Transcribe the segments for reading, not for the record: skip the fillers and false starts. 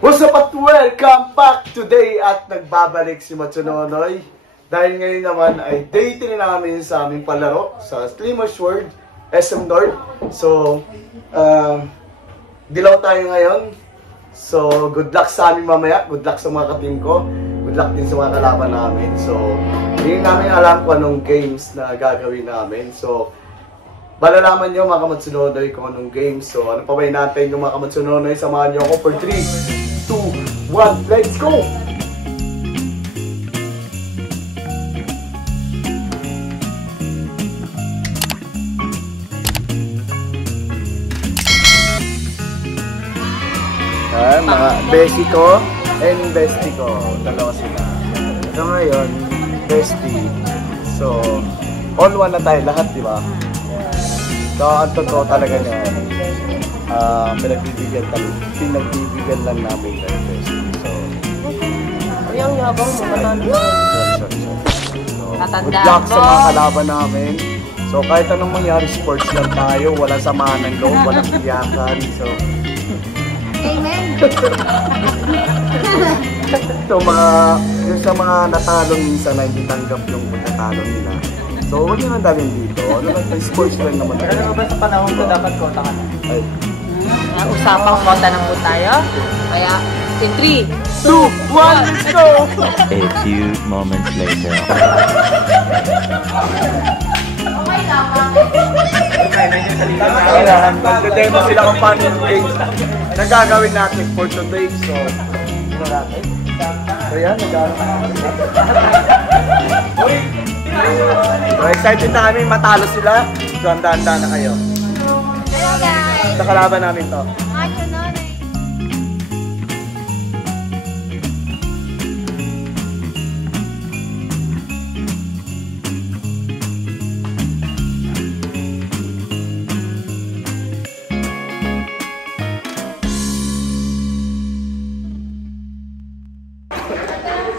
What's up at welcome back today at nagbabalik si Matsunonoy. Dahil ngayon naman ay day 3 namin sa aming palaro sa Slimmers World, SM North. So, dilaw tayo ngayon. So, good luck sa amin mamaya. Good luck sa mga ka-team ko. Good luck din sa mga kalaban namin. So, hindi namin alam kung anong games na gagawin namin. So, malalaman nyo mga Kamatsunonoy kung anong games. So, ano pa ba natin yung mga Kamatsunonoy? Samahan nyo ako for 3, 2, 1, let's go! Ayan, mga bestie ko and bestie ko. Dalawa sila. So ngayon, bestie. So, all one na tayo lahat, di ba? So, ang totoo talaga niya, pinagbibigyan lang namin tayo bestie. So, yung yabang mo, matanda. So, good luck sa mga kalaban namin. So, kahit anong mangyari, sports lang tayo. Walang samahan ng loob, walang iyakan. So, amen. So, yung sa mga natalong minsan na hindi tanggap yung pagkatalo nila. So, huwag yung andalin dito. Ano lang, sports lang naman. Pero ba sa panahon ko dapat kota ka na? Ay. Usapang kota na po tayo. Kaya, in 3, 2, 1, let's go! A few moments later. Magdademo sila kung paano yung games na gagawin natin for today. So, ito natin. So yan, nagagawin natin. So, excited na kami matalo sila. So, handa-handa na kayo. hello guys! Sa kalaban namin to.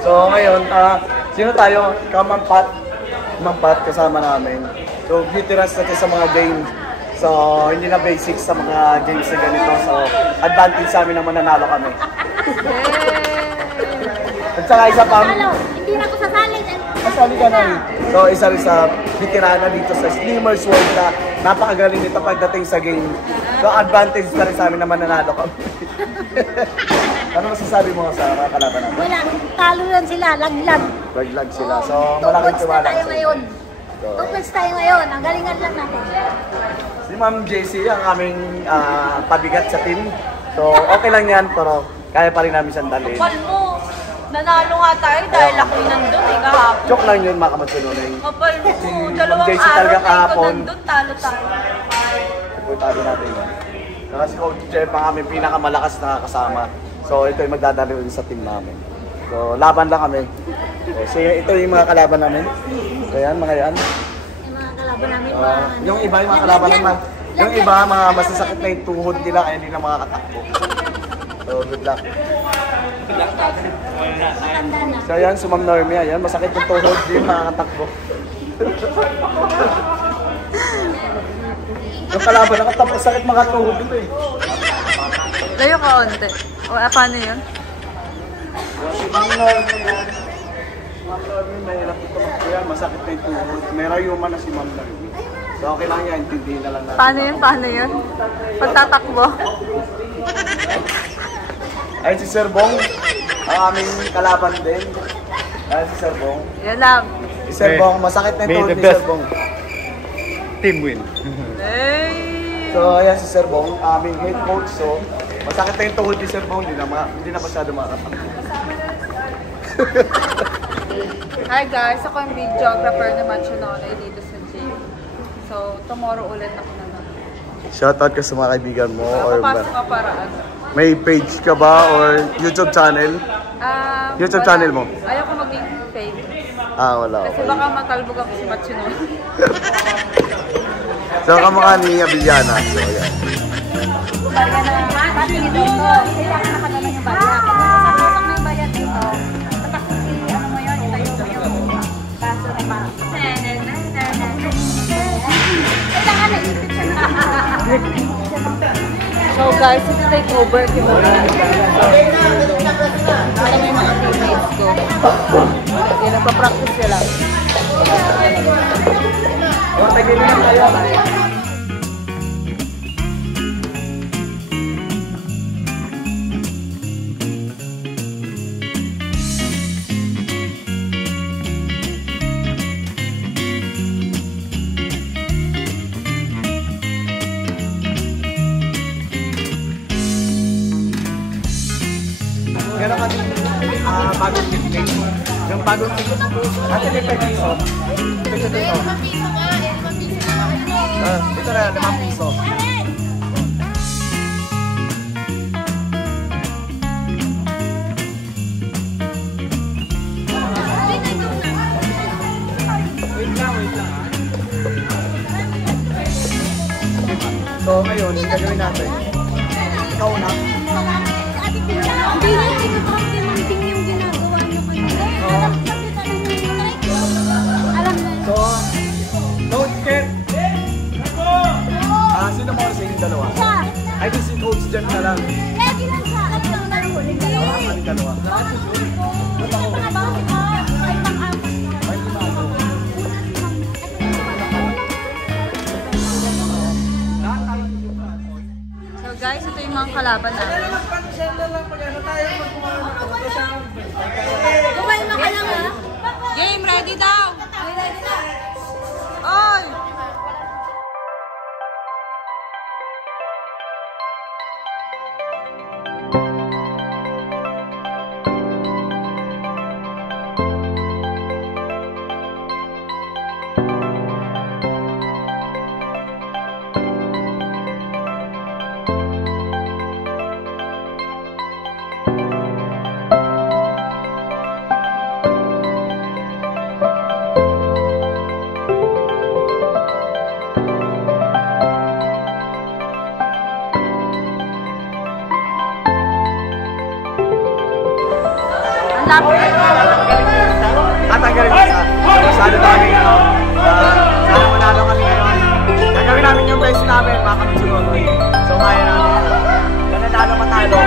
So ngayon, sino tayo? Kamampat kasama namin. So veterans natin sa mga games. So hindi na basics sa mga games na ganito. So advantage sa amin na mananalo kami. At saka isa pa, Hindi na ako sasali. kasali ka na. So isa rin sa veterana dito sa Slimmers World na napakagaling nito pagdating sa game. So advantage na rin sa amin na mananalo kami. Ano masasabi mo sa mga kalaban natin? Wala, talo yan sila, laglag. Laglag sila. So, malaking tiwala. tayo ngayon. 2 points tayo ngayon. Ang galingan lang natin. Si Ma'am JC, ang aming pabigat sa team. So, okay lang yan, pero kaya pa rin namin sandalin. Kapal mo, nanalo nga tayo dahil ako yung nandun eh, kahapon. Joke lang yun, mga Kamatsunonoy. Kapal mo, Ma'am dalawang JC araw talaga na ikaw kahapon. nandun, talo tayo. Iputado natin yun. Saka si Coach Jeff, ang aming pinakamalakas na kasama. So, ito yung magdadalo sa team namin. So, laban lang kami. So, ito yung mga kalaban namin. So, yan, mga yan. Yung mga kalaban namin, Yung iba, yung mga kalaban naman. Yung iba, mga masasakit na yung tuhod nila, kaya hindi na makakatakbo. So, good luck. So, yan, si Ma'am Normie, ayan, masakit yung tuhod, hindi makakatakbo. Yung kalaban, nakatapos, sakit mga tuhod dito eh. Layo ka onte. O, paano yun? Si Ma'am Normie, Ma'am Normie, mahirap ito magkuya, masakit na yung tuhod. May rayuma na si Ma'am Normie. So, okay lang yan, intindihin na lang natin. Paano yun? Paano yun? Pagtatakbo? Ayun si Sir Bong, ang aming kalaban din. Ayun si Sir Bong. Yan lang. Si Sir Bong, masakit na yung tuhod ni Sir Bong. Team win. Hey! So, ayan si Sir Bong, aming head coach. So, masakit na yung tuhod ni Sir Bong, hindi na masyado makakatakbo. Hi guys, ako yung videographer na Matsunonoy dito sa gym. So, tomorrow ulit ako na naman. Shoutout ka sa mga kaibigan mo or Papasok ka para ano? may page ka ba or YouTube channel? YouTube Wala. channel mo? Ayoko maging famous. Wala. Kasi Okay. baka matalbog ako si Matsunonoy. So, kamukha ni Abiliana. So, ayan. Barya na, pati dito. Kailangan nakadala yung barya. Pag nasasasok na yung barya dito, tatakot ano mo yun, itayo mo yung baso na pa. Kailangan naipit siya na. So guys, ito take over. nagpa-practice sila. O, tagilin na tayo. Meron kami bagong technique. Yung bagong technique. Ate, may piso. Piso dito. Ito na, 5 piso. So ngayon, yung gagawin natin. Ikaw na. So, don't skip! Sino mo sa inyong dalawa? Ay, di si Coach Jan na lang. Kami dalawa. So guys, ito yung mga kalaban namin. Kumalma ka lang ha? Game, ready daw! All! Tatanggalin mo sa masyado namin sana manalo kami ngayon. Gagawin namin yung best namin, mga kamitsunod. So kaya namin. Nanalo matalo.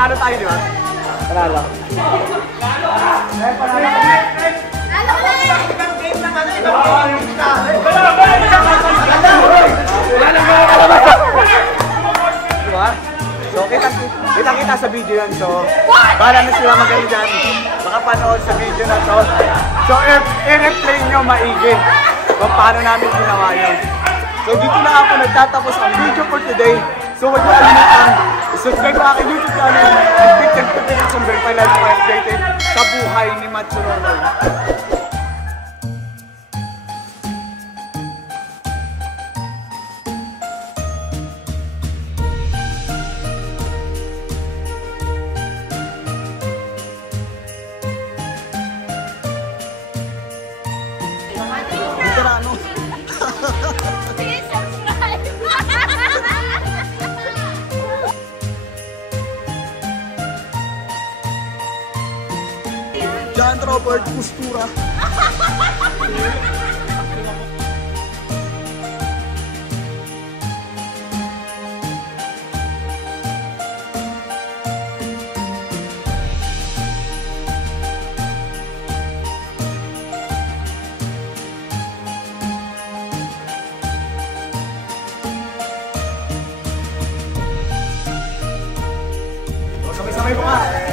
Panalo tayo, di ba? Panalo. Diba? So, kita sa video yan. So, bahala na sila magaling dyan. Makapanood sa video na to. So, i-replay nyo maigi kung paano namin ginawa yun. So, dito na ako nagtatapos ang video for today. So, huwag mo kalimutan. Subscribe sa aking YouTube channel. And click the notification bell para lagi kayo updated sa buhay ni Macho Nonoy. Veterano. Please subscribe! John Robert Pustura. Sabay-sabay ko nga.